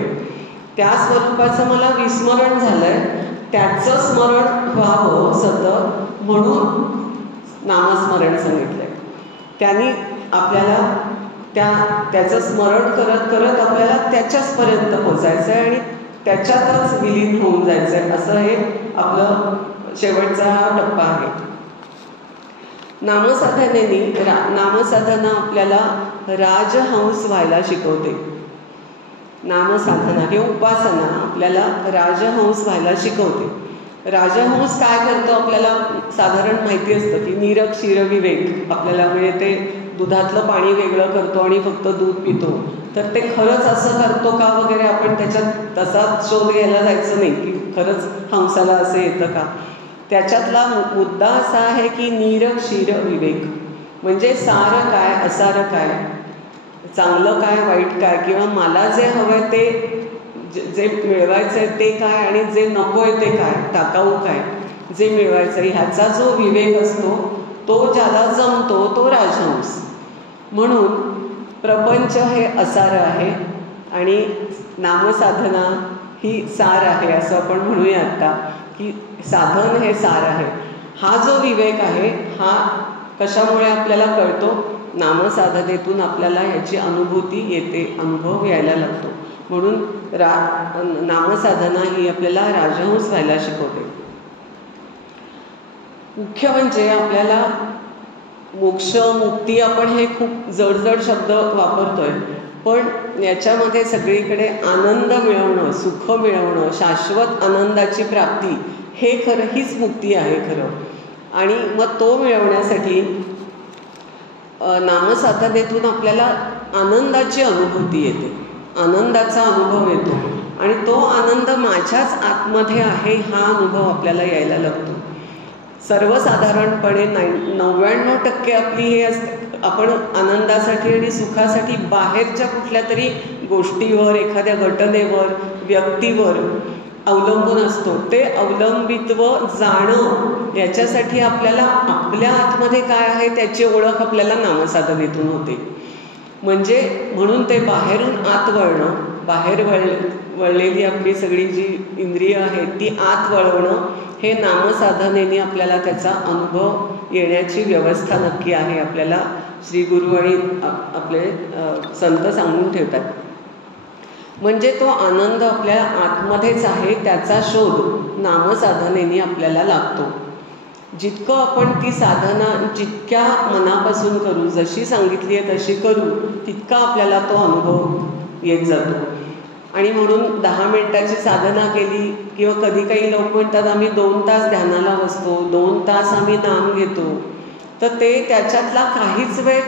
त्या स्वरूपाचं मला विस्मरण झालं आहे, त्याचं स्मरण व्हावं सतत म्हणून नामस्मरण सांगितलं आहे. त्यांनी आपल्याला त्याचं स्मरण करत करत आपल्याला त्याच्याचपर्यंत पोचायचं आहे आणि त्याच्यातच विलीन होऊन जायचं आहे. असं हे आपलं शेवटचा हा टप्पा आहे. नामसाधना आपल्याला राजहंस व्हायला शिकवते. नामसाधना किंवा उपासना आपल्याला राजहंस व्हायला शिकवते. राजहंस काय करतो आपल्याला साधारण माहिती असतं की नीरक क्षीर विवेक आपल्याला म्हणजे ते दुधातलं पाणी वेगळं करतो आणि फक्त दूध पितो. तर ते खरंच असं करतो का वगैरे आपण त्याच्यात तसाच शोध घ्यायला जायचं नाही की खरंच हंसाला असं येतं का. त्याच्यातला मुद्दा असा आहे की नीरक क्षीर विवेक म्हणजे सारं काय असारं काय, चांगलं काय वाईट काय, किंवा मला जे हवं आहे ते जे मिळवायचं आहे ते काय आणि जे नको आहे ते काय, टाकाऊ काय, जे मिळवायचं आहे ह्याचा जो विवेक असतो तो ज्याला जमतो तो राजहंस. म्हणून प्रपंच हे असारं आहे आणि नामसाधना ही सार आहे असं आपण म्हणूया आता की साधन हे सार आहे. हा जो विवेक आहे हा कशामुळे आपल्याला कळतो? नामसाधनेतून आपल्याला ह्याची अनुभूती येते, अनुभव यायला लागतो. म्हणून नामसाधना ही आपल्याला राजहंस व्हायला शिकवते. मुख्य म्हणजे आपल्याला मोक्ष मुक्ती आपण हे खूप जडजड शब्द वापरतोय, पण याच्यामध्ये सगळीकडे आनंद मिळवणं, सुख मिळवणं, शाश्वत आनंदाची प्राप्ती हे खरं हीच मुक्ती आहे खरं. आणि मग तो मिळवण्यासाठी नामसाधनेतून आपल्याला आनंदाची अनुभूती येते, आनंदाचा अनुभव येतो आणि तो आनंद माझ्याच आतमध्ये आहे हा अनुभव आपल्याला यायला लागतो. सर्वसाधारणपणे 99% आपली हे असते, आपण आनंदासाठी आणि सुखासाठी बाहेरच्या कुठल्या तरी गोष्टीवर, एखाद्या घटनेवर, व्यक्तीवर अवलंबून असतो. ते अवलंबित्व जाणं याच्यासाठी आपल्याला आपल्या आतमध्ये काय आहे त्याची ओळख आपल्याला नामसाधनेतून होते. म्हणून ते बाहेरून आत वळणं, बाहेर वळलेली आपली सगळी जी इंद्रिय आहेत ती आत वळवणं हे नामसाधनेने आपल्याला त्याचा अनुभव येण्याची व्यवस्था नक्की आहे. आपल्याला श्री गुरु आणि आपले संत सांगून ठेवतात. म्हणजे तो आनंद आपल्या आतमध्येच आहे त्याचा शोध नामसाधनेने आपल्याला लागतो. जितकं आपण ती साधना जितक्या मनापासून करू, जशी सांगितली आहे तशी करू, तितका आपल्याला तो अनुभव येत जातो. आणि म्हणून 10 मिनिटाची साधना केली किंवा कधी काही लोक म्हणतात आम्ही 2 तास ध्यानाला बसतो, 2 तास आम्ही नाम घेतो, तर ते त्याच्यातला काहीच वेळ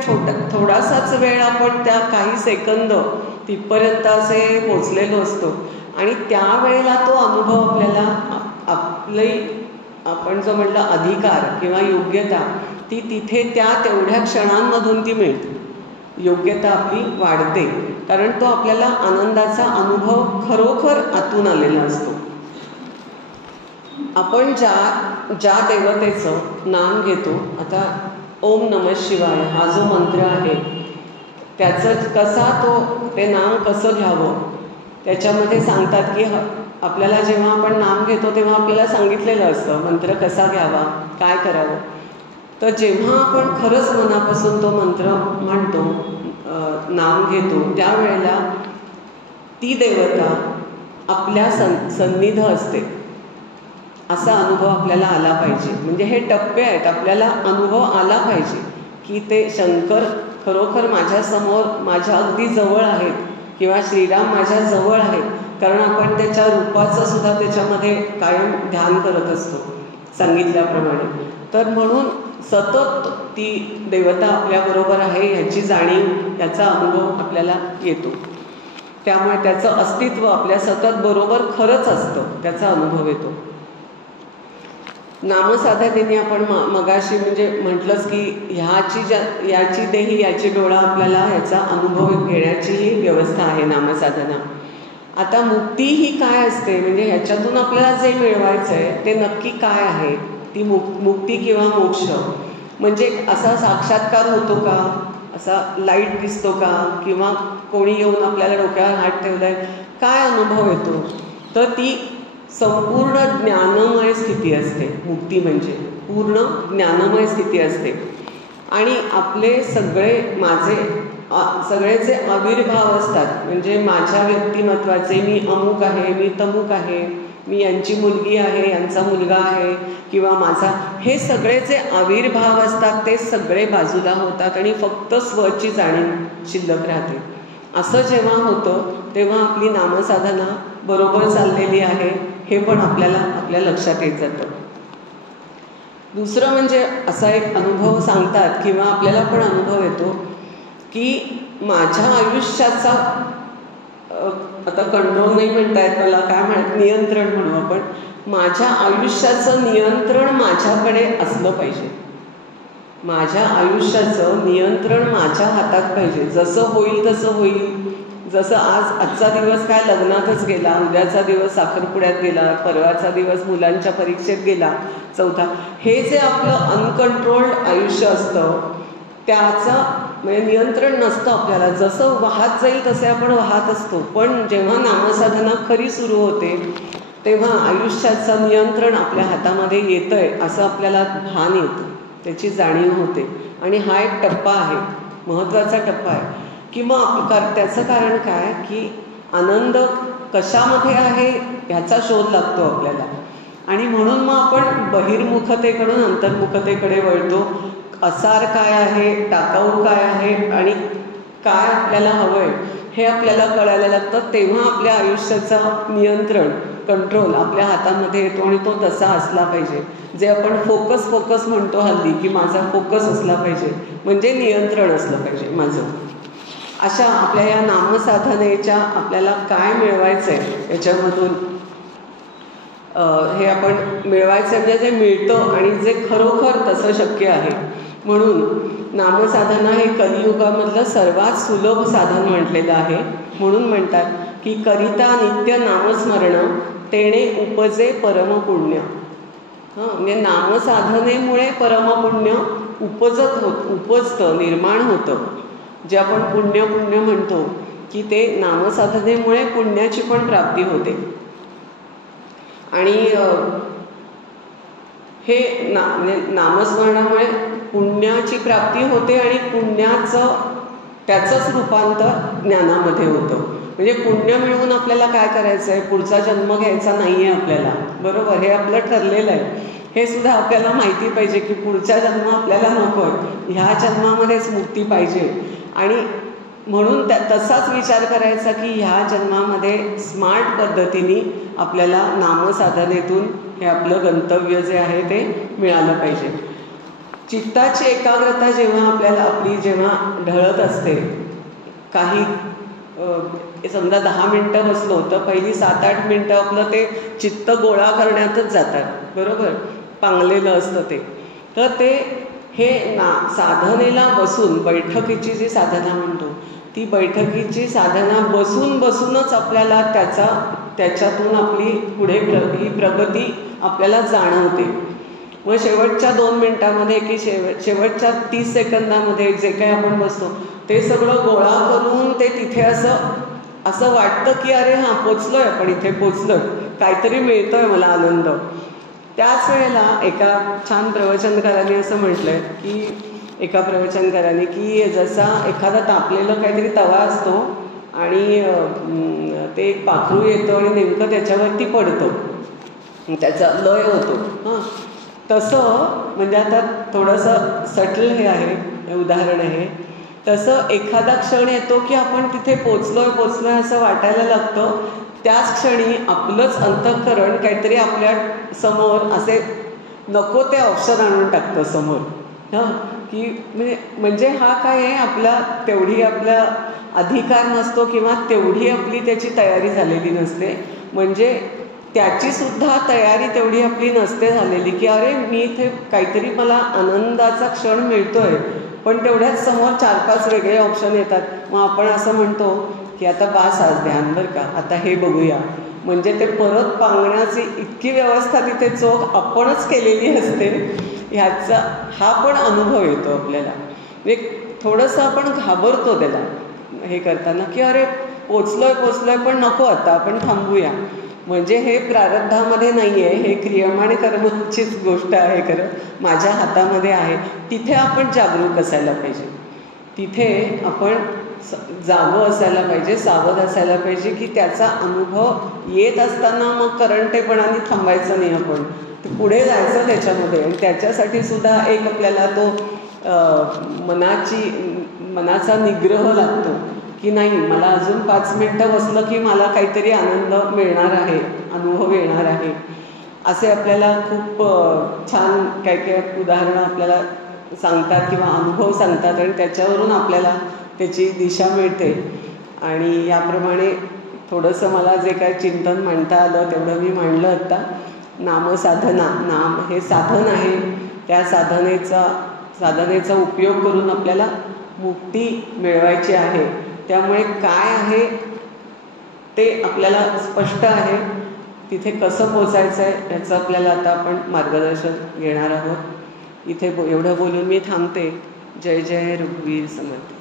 थोडासाच वेळ आपण त्या काही सेकंद तिथपर्यंत असे पोचलेलो असतो आणि त्यावेळेला तो अनुभव आपल्याला आपण जो म्हटलं अधिकार किंवा योग्यता ती तिथे त्या तेवढ्या क्षणांमधून ती मिळते. योग्यता आपली वाढते कारण तो आपल्याला आनंदाचा अनुभव खरोखर आतून आलेला असतो. आपण ज्या देवतेचं नाम घेतो, आता ओम नमः शिवाय हा जो मंत्र आहे त्याचं ते नाम कसं घ्यावं त्याच्यामध्ये सांगतात की आपल्याला जेव्हा आपण नाम घेतो तेव्हा आपल्याला सांगितलेलं असतं मंत्र कसा घ्यावा, काय करावं. तर जेव्हा आपण खरंच मनापासून तो मंत्र म्हणतो, नाम घेतो, त्यावेळेला ती देवता आपल्या सन्निध असते असा अनुभव आपल्याला आला पाहिजे. म्हणजे हे टप्पे आहेत, आपल्याला अनुभव आला पाहिजे की ते शंकर खरोखर माझ्यासमोर माझ्या अगदी जवळ आहेत किंवा श्रीराम माझ्या जवळ आहेत, कारण आपण त्याच्या रूपाचं सुद्धा त्याच्यामध्ये कायम ध्यान करत असतो सांगितल्याप्रमाणे. तर म्हणून सतत ती देवता आपल्याबरोबर आहे ह्याची जाणीव, याचा अनुभव आपल्याला येतो. त्यामुळे त्याचं अस्तित्व आपल्या सतत बरोबर खरंच असतं, त्याचा अनुभव येतो. नामसाधनेने आपण मगाशी म्हणजे म्हटलंच की याची देही याची डोळा, आपल्याला ह्याचा अनुभव घेण्याची ही व्यवस्था आहे नामसाधना. आता मुक्ती ही काय असते, म्हणजे ह्याच्यातून आपल्याला जे मिळवायचं आहे ते नक्की काय आहे, ती मुक्ती किंवा मोक्ष म्हणजे असा साक्षात्कार होतो का, असा लाईट दिसतो का, किंवा कोणी येऊन आपल्याला डोक्यावर हात ठेवलाय, काय अनुभव येतो, तर ती संपूर्ण ज्ञानमय स्थिती असते. मुक्ती म्हणजे पूर्ण ज्ञानमय स्थिती असते. आणि आपले सगळेचे आविर्भाव असतात, म्हणजे माझ्या व्यक्तिमत्वाचे, मी अमुक आहे, मी तमुक आहे, मी यांची मुलगी आहे, यांचा मुलगा आहे, किंवा माझा, हे सगळे जे आविर्भाव असतात ते सगळे बाजूला होतात आणि फक्त स्वची जाणीव शिल्लक राहते. असं जेव्हा होतं तेव्हा आपली नामसाधना बरोबर चाललेली आहे हे पण आपल्या लक्षात येत जातं. दुसरं म्हणजे असा एक अनुभव सांगतात किंवा आपल्याला पण अनुभव येतो की माझ्या आयुष्याचा आता कंट्रोल नाही म्हणतायत मला, काय नियंत्रण म्हणू आपण, माझ्या आयुष्याचं नियंत्रण माझ्याकडे असलं पाहिजे. माझ्या आयुष्याचं नियंत्रण माझ्या हातात पाहिजे. जसं होईल तसं होईल. जसं आजचा दिवस काय लग्नातच गेला, उद्याचा दिवस साखरपुड्यात गेला, परवाचा दिवस मुलांच्या परीक्षेत गेला, चौथा, हे जे आपलं अनकंट्रोल्ड आयुष्य असतं त्याचं म्हणजे नियंत्रण नसतं आपल्याला. जसं वाहत जाईल तसे आपण वाहत असतो. पण जेव्हा नामसाधना खरी सुरू होते तेव्हा आयुष्याचं नियंत्रण आपल्या हातामध्ये येतंय असं आपल्याला भान येतं, त्याची जाणीव होते. आणि हा एक टप्पा आहे, महत्त्वाचा टप्पा आहे. किंवा त्याचं कारण काय की आनंद कशामध्ये आहे ह्याचा शोध लागतो आपल्याला. आणि म्हणून मग आपण बहिर्मुखतेकडून अंतर्मुखतेकडे वळतो. असार काय आहे, टाकाऊ काय आहे आणि काय आपल्याला हवं आहे हे आपल्याला कळायला लागतं. तेव्हा आपल्या आयुष्याचं नियंत्रण, कंट्रोल आपल्या हातामध्ये येतो आणि तो तसा असला पाहिजे. जे आपण फोकस म्हणतो हल्ली, की माझा फोकस असला पाहिजे, म्हणजे नियंत्रण असलं पाहिजे माझं. अशा आपल्या या नामसाधनेच्या आपल्याला काय मिळवायचं आहे याच्यामधून हे आपण मिळवायचं म्हणजे जे मिळतं आणि जे खरोखर तसं शक्य आहे. म्हणून नामसाधना हे कलियुगामधलं सर्वात सुलभ साधन म्हटलेलं आहे. म्हणून म्हणतात की करिता नित्य नामस्मरण तेणे उपजे परमपुण्य. म्हणजे नामसाधनेमुळे परमपुण्य उपजतं, निर्माण होतं. जे आपण पुण्य म्हणतो की ते नामसाधनेमुळे पुण्याची पण प्राप्ती होते. आणि हे म्हणजे नामस्मरणामुळे पुण्याची प्राप्ती होते आणि त्याचंच रूपांतर ज्ञानामध्ये होतं. म्हणजे पुण्य मिळवून आपल्याला काय करायचं आहे, पुढचा जन्म घ्यायचा नाही आहे आपल्याला, बरोबर, हे आपलं ठरलेलं आहे. हे सुद्धा आपल्याला माहिती पाहिजे की पुढचा जन्म आपल्याला नको आहे, ह्या जन्मामध्येच मुक्ती पाहिजे. आणि म्हणून तसाच विचार करायचा की ह्या जन्मामध्ये स्मार्ट पद्धतीने आपल्याला नामसाधनेतून हे आपलं गंतव्य जे आहे ते मिळालं पाहिजे. चित्ताची एकाग्रता जेव्हा आपली जेव्हा ढळत असते, काही समजा 10 मिनटं बसलो तर पहिली 7-8 मिनटं आपलं ते चित्त गोळा करण्यातच जातात, बरोबर, पांगलेलं असतं ते. तर ते हे साधनेला बसून, बैठकीची जी साधना म्हणतो ती बैठकीची साधना बसूनच आपल्याला त्याच्यातून आपली पुढे ही प्रगती आपल्याला जाणवते. मग शेवटच्या 2 मिनिटांमध्ये की शेवटच्या 30 सेकंदामध्ये जे काही आपण बसतो ते सगळं गोळा करून ते तिथे असं वाटतं की अरे हां पोचलोय, आपण इथे पोचलोय, काहीतरी मिळतोय मला आनंद. त्याच वेळेला एका छान प्रवचनकाराने असं म्हटलंय की एका प्रवचनकाराने की जसा एखादा तापलेलं काहीतरी तवा असतो आणि ते एक पाखरू येतं आणि नेमकं त्याच्यावरती पडतं, त्याचा लय होतो. तसं म्हणजे आता थोडंसं सटल हे आहे, हे उदाहरण आहे. तसं एखादा क्षण येतो की आपण तिथे पोचलोय असं वाटायला लागतं. त्याच क्षणी आपलंच अंतःकरण काहीतरी आपल्या समोर असे नको ते ऑप्शन आणून टाकतं समोर हां, की म्हणजे हा काय आहे, आपला तेवढी आपला अधिकार नसतो किंवा तेवढी आपली त्याची तयारी झालेली नसते. म्हणजे त्याचीसुद्धा तयारी तेवढी आपली नसते झालेली, की अरे मी इथे काहीतरी मला आनंदाचा क्षण मिळतोय, पण तेवढ्याच समोर 4-5 वेगळे ऑप्शन येतात. मग आपण असं म्हणतो की आता बास आज ध्यान बरं का, आता हे बघूया. म्हणजे ते परत पांगण्याची इतकी व्यवस्था तिथे चोख आपणच केलेली असते. ह्याचा हा पण अनुभव येतो आपल्याला. म्हणजे थोडंसं आपण घाबरतो त्याला हे करताना, की अरे पोचलोय पण नको, आता आपण थांबूया. म्हणजे हे प्रारब्धामध्ये नाही आहे, हे क्रियम आणि कर्माचीच गोष्ट आहे. खरं माझ्या हातामध्ये आहे. तिथे आपण जागरूक असायला पाहिजे. तिथे आपण जागं असायला पाहिजे, सावध असायला पाहिजे, की त्याचा अनुभव येत असताना मग करंटेपणाने थांबायचं नाही. आपण ते पुढे जायचं त्याच्यामध्ये. आणि त्याच्यासाठी सुद्धा एक आपल्याला तो मनाचा निग्रह लागतो, की नाही, मला अजून 5 मिनटं बसलं की मला काहीतरी आनंद मिळणार आहे, अनुभव येणार आहे. असे आपल्याला खूप छान काय काय उदाहरणं आपल्याला सांगतात किंवा अनुभव सांगतात, आणि त्याच्यावरून आपल्याला त्याची दिशा मिळते. आणि याप्रमाणे थोडंसं मला जे काय चिंतन मांडता आलं तेवढं मी मांडलं आत्ता. नामसाधना, नाम हे साधन आहे. त्या साधनेचा उपयोग करून आपल्याला मुक्ती मिळवायची आहे. त्यामुळे काय आहे ते आपल्याला स्पष्ट आहे. तिथे कसं पोचायचं आहे याचं आपल्याला आता आपण मार्गदर्शन घेणार आहोत. इथे एवढं बोलून मी थांबते. जय जय रघुवीर समर्थ.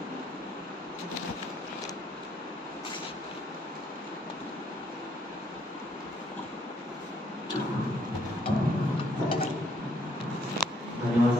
धन्यवाद.